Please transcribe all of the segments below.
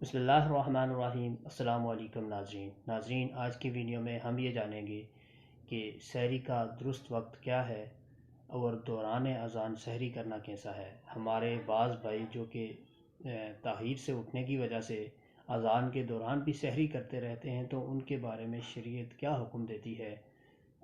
بسم اللہ الرحمن الرحیم۔ السلام علیکم ناظرین، آج کی ویڈیو میں ہم یہ جانیں گے کہ سحری کا درست وقت کیا ہے اور دوران اذان سحری کرنا کیسا ہے۔ ہمارے بعض بھائی جو کہ تاخیر سے اٹھنے کی وجہ سے اذان کے دوران بھی سحری کرتے رہتے ہیں، تو ان کے بارے میں شریعت کیا حکم دیتی ہے،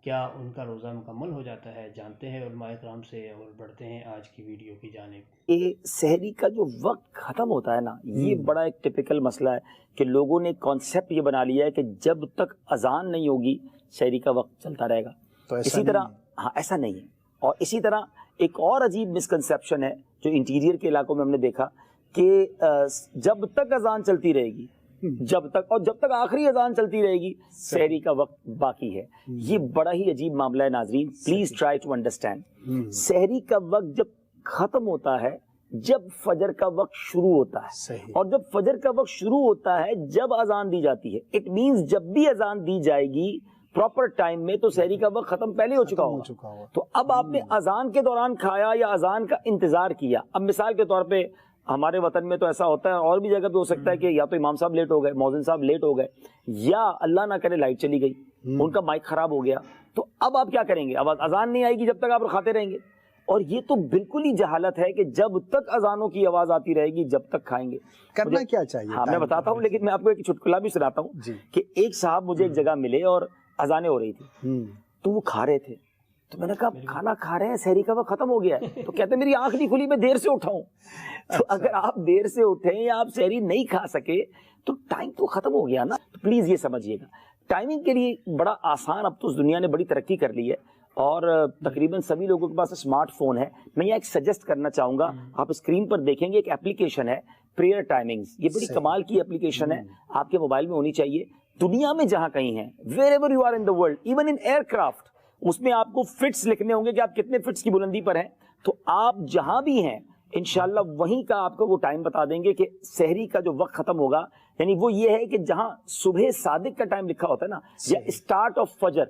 کیا ان کا روزہ مکمل ہو جاتا ہے، جانتے ہیں علماء کرام سے اور بڑھتے ہیں آج کی ویڈیو کی جانب۔ یہ سحری کا جو وقت ختم ہوتا ہے نا، یہ بڑا ایک ٹپیکل مسئلہ ہے کہ لوگوں نے کانسیپٹ یہ بنا لیا ہے کہ جب تک اذان نہیں ہوگی سحری کا وقت چلتا رہے گا۔ تو اسی طرح ایسا نہیں ہے، اور اسی طرح ایک اور عجیب مسکنسیپشن ہے جو انٹیریئر کے علاقوں میں ہم نے دیکھا کہ جب تک اذان چلتی رہے گی، جب تک آخری اذان چلتی رہے گی سحری کا وقت باقی ہے۔ یہ بڑا ہی عجیب معاملہ ہے ناظرین، پلیز ٹرائی ٹو انڈرسٹینڈ۔ سحری کا وقت جب ختم ہوتا ہے جب فجر کا وقت شروع ہوتا ہے، اور جب فجر کا وقت شروع ہوتا ہے جب اذان دی جاتی ہے، اٹ مینز جب بھی اذان دی جائے گی پراپر ٹائم میں تو سحری کا وقت ختم پہلے ہو چکا ہوگا۔ تو اب آپ نے اذان کے دوران کھایا یا اذان کا انتظار کیا۔ اب مثال کے طور پہ ہمارے وطن میں تو ایسا ہوتا ہے، اور بھی جگہ پہ ہو سکتا ہے کہ یا تو امام صاحب لیٹ ہو گئے، مؤذن صاحب لیٹ ہو گئے، یا اللہ نہ کرے لائٹ چلی گئی، ان کا مائک خراب ہو گیا، تو اب آپ کیا کریں گے؟ اب اذان نہیں آئے گی جب تک آپ کھاتے رہیں گے، اور یہ تو بالکل ہی جہالت ہے کہ جب تک اذانوں کی آواز آتی رہے گی جب تک کھائیں گے۔ کرنا کیا چاہیے؟ ہاں میں بتاتا ہوں، لیکن میں آپ کو ایک چٹکلا بھی سناتا ہوں کہ ایک صاحب مجھے ایک جگہ ملے اور اذانیں ہو رہی تھی، تو وہ کھا رہے تھے، تو میں نے کہا کھانا کھا رہے ہیں، سحری کا وقت ختم ہو گیا ہے، تو کہتے میری آنکھ نہیں کھلی، میں دیر سے اٹھا ہوں۔ تو اگر آپ دیر سے اٹھیں یا آپ سحری نہیں کھا سکے تو ٹائم تو ختم ہو گیا نا۔ تو پلیز یہ سمجھیے گا، ٹائمنگ کے لیے بڑا آسان، اب تو اس دنیا نے بڑی ترقی کر لی ہے اور تقریباً سبھی لوگوں کے پاس اسمارٹ فون ہے۔ میں یہ ایک سجیسٹ کرنا چاہوں گا، آپ اسکرین پر دیکھیں گے ایک اپلیکیشن ہے پریئر ٹائمنگز، یہ بڑی کمال کی اپلیکیشن ہے، آپ کے موبائل میں ہونی چاہیے۔ دنیا میں جہاں کہیں ہیں، wherever you are in the world, even in ایئر کرافٹ، اس میں آپ کو فٹس لکھنے ہوں گے کہ آپ کتنے فٹس کی بلندی پر ہیں، تو آپ جہاں بھی ہیں انشاءاللہ وہیں کا آپ کو وہ ٹائم بتا دیں گے کہ سحری کا جو وقت ختم ہوگا، یعنی وہ یہ ہے کہ جہاں صبح صادق کا ٹائم لکھا ہوتا ہے نا، یا اسٹارٹ آف فجر،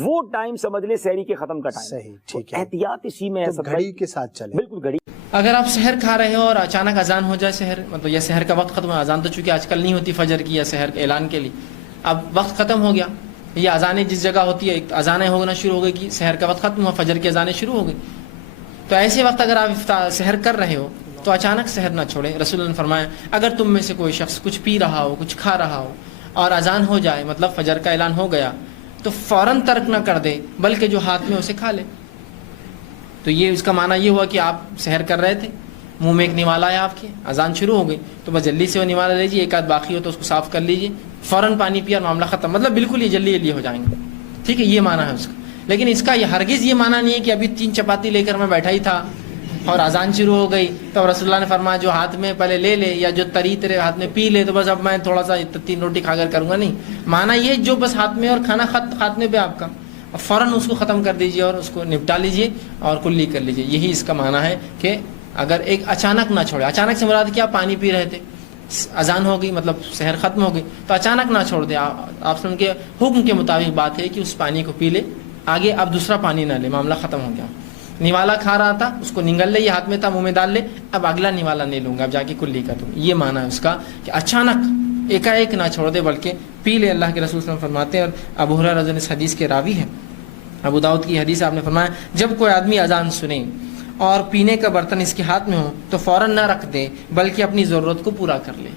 وہ ٹائم سمجھ لیں سحری کے ختم کا ٹائم۔ صحیح، ٹھیک ہے، احتیاط اسی میں ہے، گھڑی کے ساتھ چلیں، بالکل گھڑی۔ اگر آپ سحر کھا رہے ہو اور اچانک اذان ہو جائے سحر، مطلب یا سحر کا وقت ختم ہو، اذان تو چونکہ آج کل نہیں ہوتی فجر کی یا سحر کے اعلان کے لیے، اب وقت ختم ہو گیا، یہ اذانیں جس جگہ ہوتی ہے اذانیں ہونا شروع ہو گئی کہ سحر کا وقت ختم ہوا، فجر کی اذانیں شروع ہو گئی، تو ایسے وقت اگر آپ سحر کر رہے ہو تو اچانک سحر نہ چھوڑیں۔ رسول اللہ نے فرمایا اگر تم میں سے کوئی شخص کچھ پی رہا ہو، کچھ کھا رہا ہو اور اذان ہو جائے، مطلب فجر کا اعلان ہو گیا، تو فوراً ترک نہ کر دے بلکہ جو ہاتھ میں اسے کھا لے۔ تو یہ اس کا معنی یہ ہوا کہ آپ سحر کر رہے تھے، منہ میں ایک نوالا ہے آپ کے، اذان شروع ہو گئی تو بس جلدی سے وہ نوالا لیجیے، ایک آدھ باقی ہو تو اس کو صاف کر لیجیے، فوراً پانی پیا، معاملہ ختم، مطلب بالکل یہ جلدی ہو جائیں گے، ٹھیک ہے، یہ معنی ہے اس کا۔ لیکن اس کا یہ ہرگز یہ معنی نہیں ہے کہ ابھی 3 چپاتی لے کر میں بیٹھا ہی تھا اور اذان شروع ہو گئی تو رسول اللہ نے فرمایا جو ہاتھ میں پہلے لے لے یا جو تری تیرے ہاتھ میں پی لے تو بس اب میں تھوڑا سا 3 روٹی کھا کر کروں گا، نہیں، معنی یہ جو بس ہاتھ میں اور کھانا خاتمے پہ آپ کا، فوراً اس کو ختم کر دیجئے اور اس کو نپٹا لیجئے اور کلی کر لیجئے۔ یہی اس کا معنی ہے کہ اگر ایک اچانک نہ چھوڑے، اچانک سے مراد کیا، پانی پی رہے تھے، اذان ہو گئی مطلب سحر ختم ہو گئی تو اچانک نہ چھوڑ دے، آپ سن کے حکم کے مطابق بات ہے کہ اس پانی کو پی لے، آگے اب دوسرا پانی نہ لے، معاملہ ختم ہو گیا۔ نوالا کھا رہا تھا اس کو نگل لے، یہ ہاتھ میں تھا منہ میں ڈال لے، اب اگلا نوالا نہیں لوں گا، اب جا کے کلی کر دوں، یہ معنی ہے اس کا کہ اچانک ایک نہ چھوڑ دے بلکہ پی لے۔ اللہ کے رسول صلی اللہ علیہ وسلم فرماتے ہیں، اور ابو ہریرہ رضی اللہ عنہ اس حدیث کے راوی ہیں، ابو داؤد کی حدیث، آپ نے فرمایا جب کوئی آدمی اذان سنے اور پینے کا برتن اس کے ہاتھ میں ہو تو فوراً نہ رکھ دے بلکہ اپنی ضرورت کو پورا کر لے۔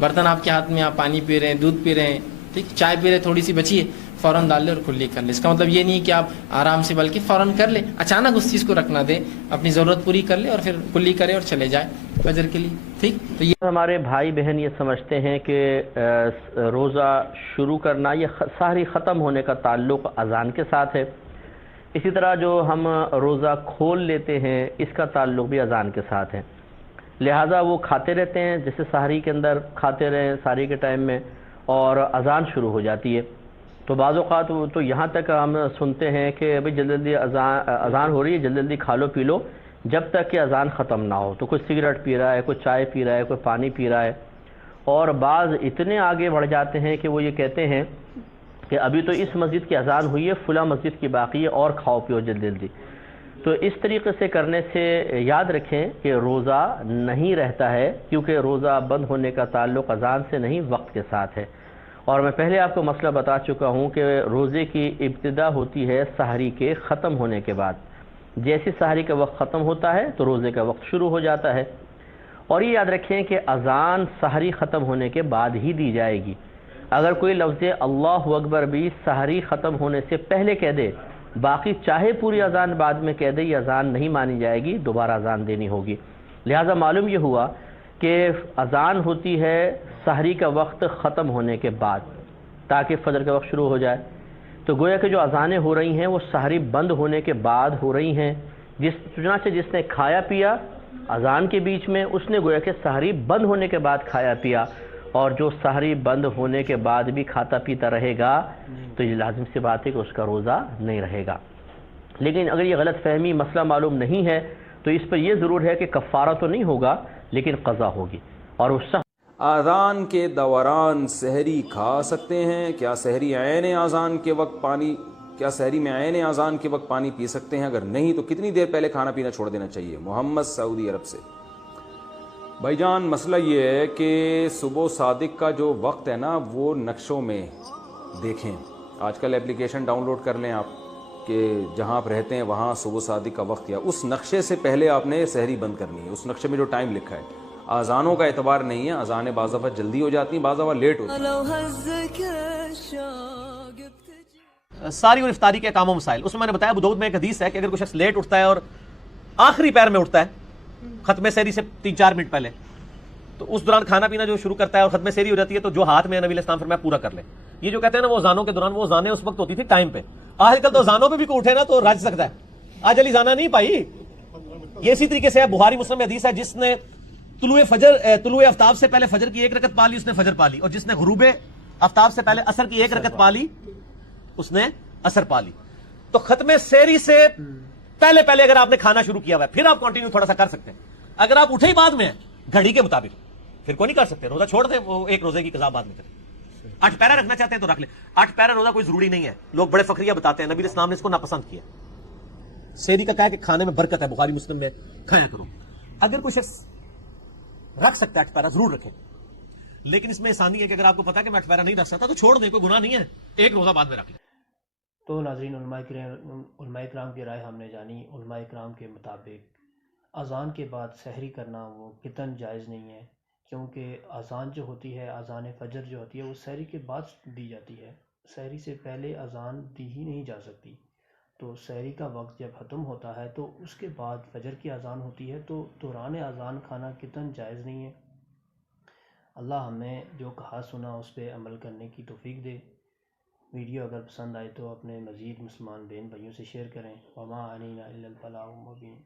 برتن آپ کے ہاتھ میں، آپ پانی پی رہے ہیں، دودھ پی رہے ہیں، ٹھیک، چائے پی رہے، تھوڑی سی بچی ہے، فوراً ڈال لے اور کلی کر لے۔ اس کا مطلب یہ نہیں کہ آپ آرام سے، بلکہ فوراً کر لے، اچانک اس چیز کو رکھ نہ دے، اپنی ضرورت پوری کر لے اور پھر کلی کرے اور چلے جائے فجر کے لیے، ٹھیک۔ تو یہ ہمارے بھائی بہن یہ سمجھتے ہیں کہ روزہ شروع کرنا یہ سحری ختم ہونے کا تعلق اذان کے ساتھ ہے، اسی طرح جو ہم روزہ کھول لیتے ہیں اس کا تعلق بھی اذان کے ساتھ ہے، لہٰذا وہ کھاتے رہتے ہیں، جیسے سحری کے اندر کھاتے رہیں سحری کے ٹائم میں، اور اذان شروع ہو جاتی ہے تو بعض اوقات تو یہاں تک ہم سنتے ہیں کہ بھئی جلدی اذان ہو رہی ہے، جلدی کھا لو پی لو جب تک کہ اذان ختم نہ ہو، تو کوئی سگریٹ پی رہا ہے، کوئی چائے پی رہا ہے، کوئی پانی پی رہا ہے، اور بعض اتنے آگے بڑھ جاتے ہیں کہ وہ یہ کہتے ہیں کہ ابھی تو اس مسجد کی اذان ہوئی ہے، فلاں مسجد کی باقی ہے، اور کھاؤ پیو جلدی۔ تو اس طریقے سے کرنے سے یاد رکھیں کہ روزہ نہیں رہتا ہے، کیونکہ روزہ بند ہونے کا تعلق اذان سے نہیں وقت کے ساتھ ہے۔ اور میں پہلے آپ کو مسئلہ بتا چکا ہوں کہ روزے کی ابتدا ہوتی ہے سحری کے ختم ہونے کے بعد۔ جیسے سحری کا وقت ختم ہوتا ہے تو روزے کا وقت شروع ہو جاتا ہے۔ اور یہ یاد رکھیں کہ اذان سحری ختم ہونے کے بعد ہی دی جائے گی۔ اگر کوئی لفظ اللہ اکبر بھی سحری ختم ہونے سے پہلے کہہ دے، باقی چاہے پوری اذان بعد میں کہہ دے، یہ اذان نہیں مانی جائے گی، دوبارہ اذان دینی ہوگی۔ لہٰذا معلوم یہ ہوا کہ اذان ہوتی ہے سحری کا وقت ختم ہونے کے بعد تاکہ فجر کا وقت شروع ہو جائے۔ تو گویا کہ جو اذانیں ہو رہی ہیں وہ سحری بند ہونے کے بعد ہو رہی ہیں۔ چنانچہ جس نے کھایا پیا اذان کے بیچ میں، اس نے گویا کہ سحری بند ہونے کے بعد کھایا پیا، اور جو سحری بند ہونے کے بعد بھی کھاتا پیتا رہے گا تو یہ لازم سی بات ہے کہ اس کا روزہ نہیں رہے گا۔ لیکن اگر یہ غلط فہمی مسئلہ معلوم نہیں ہے تو اس پر یہ ضرور ہے کہ کفارہ تو نہیں ہوگا لیکن قضا ہوگی۔ اور اس شخص اذان کے دوران سحری کھا سکتے ہیں؟ کیا سحری عین اذان کے وقت کیا سحری میں عین اذان کے وقت پانی پی سکتے ہیں؟ اگر نہیں تو کتنی دیر پہلے کھانا پینا چھوڑ دینا چاہیے؟ محمد سعودی عرب سے۔ بھائی جان مسئلہ یہ ہے کہ صبح صادق کا جو وقت ہے نا وہ نقشوں میں دیکھیں۔ آج کل اپلیکیشن ڈاؤن لوڈ کر لیں آپ کہ جہاں آپ رہتے ہیں وہاں صبح صادق کا وقت کیا، اس نقشے سے پہلے آپ نے سحری بند کرنی ہے۔ اس نقشے میں جو ٹائم لکھا ہے، اذانوں کا اعتبار نہیں ہے۔ اذانیں بعض دفعہ جلدی ہو جاتی ہیں، بعض دفعہ لیٹ ہوتی ہیں۔ ساری اور افطاری کے احکام و مسائل، اس میں میں نے بتایا ابو داؤد میں ایک حدیث ہے کہ اگر کوئی شخص لیٹ اٹھتا ہے اور آخری پیر میں اٹھتا ہے ختم سحری سے 3-4 منٹ پہلے، تو اس دوران کھانا پینا جو شروع کرتا ہے اور ختم سحری ہو جاتی ہے تو جو ہاتھ میں نبی علیہ السلام فرمایا پورا کر لے۔ یہ جو کہتے ہیں نا وہ اذانوں کے دوران، وہ اذانیں اس وقت ہوتی تھی ٹائم پہ۔ آج کل تو اذانوں پہ بھی کوئی اٹھے نا تو رج سکتا ہے، آج علی اذانہ نہیں پائی۔ یہ اسی طریقے سے بخاری مسلم میں حدیث ہے، جس نے طلوع آفتاب سے پہلے فجر کی 1 رکعت پا لی اس نے فجر پا لی، اور جس نے غروب آفتاب سے پہلے عصر کی 1 رکعت پا لی اس نے عصر پا لی۔ تو ختم سحری سے پہلے اگر آپ نے کھانا شروع کیا ہوا ہے پھر آپ کنٹینیو تھوڑا سا کر سکتے ہیں۔ اگر آپ اٹھے ہی بعد میں ہیں گھڑی کے مطابق پھر کوئی نہیں کر سکتے، روزہ چھوڑ دیں، وہ ایک روزے کی قضا بعد میں کریں۔ 8 پیرا رکھنا چاہتے ہیں تو رکھ لیں، 8 پیرا روزہ کوئی ضروری نہیں ہے۔ لوگ بڑے فخریہ بتاتے ہیں، نبی علیہ السلام نے اس کو ناپسند کیا۔ سحری کا کہا ہے کہ کھانے میں برکت ہے، بخاری مسلم میں کھایا کرو۔ اگر کوئی شخص رکھ سکتا ہے 8 پیرا ضرور رکھیں، لیکن اس میں آسانی ہے کہ اگر آپ کو پتا کہ میں 8 پیرا نہیں رکھ سکتا تو چھوڑ دیں، کوئی گناہ نہیں ہے، ایک روزہ بعد میں رکھ لیں۔ تو ناظرین، علماء کرام کی رائے ہم نے جانی۔ علماء کرام کے مطابق اذان کے بعد سحری کرنا وہ قطعاً جائز نہیں ہے، کیونکہ اذان جو ہوتی ہے، اذان فجر جو ہوتی ہے وہ سحری کے بعد دی جاتی ہے، سحری سے پہلے اذان دی ہی نہیں جا سکتی۔ تو سحری کا وقت جب ختم ہوتا ہے تو اس کے بعد فجر کی اذان ہوتی ہے، تو دوران اذان کھانا قطعاً جائز نہیں ہے۔ اللہ ہمیں جو کہا سنا اس پہ عمل کرنے کی توفیق دے۔ ویڈیو اگر پسند آئے تو اپنے مزید مسلمان بہن بھائیوں سے شیئر کریں۔ وما علینا الا البلاغ المبین۔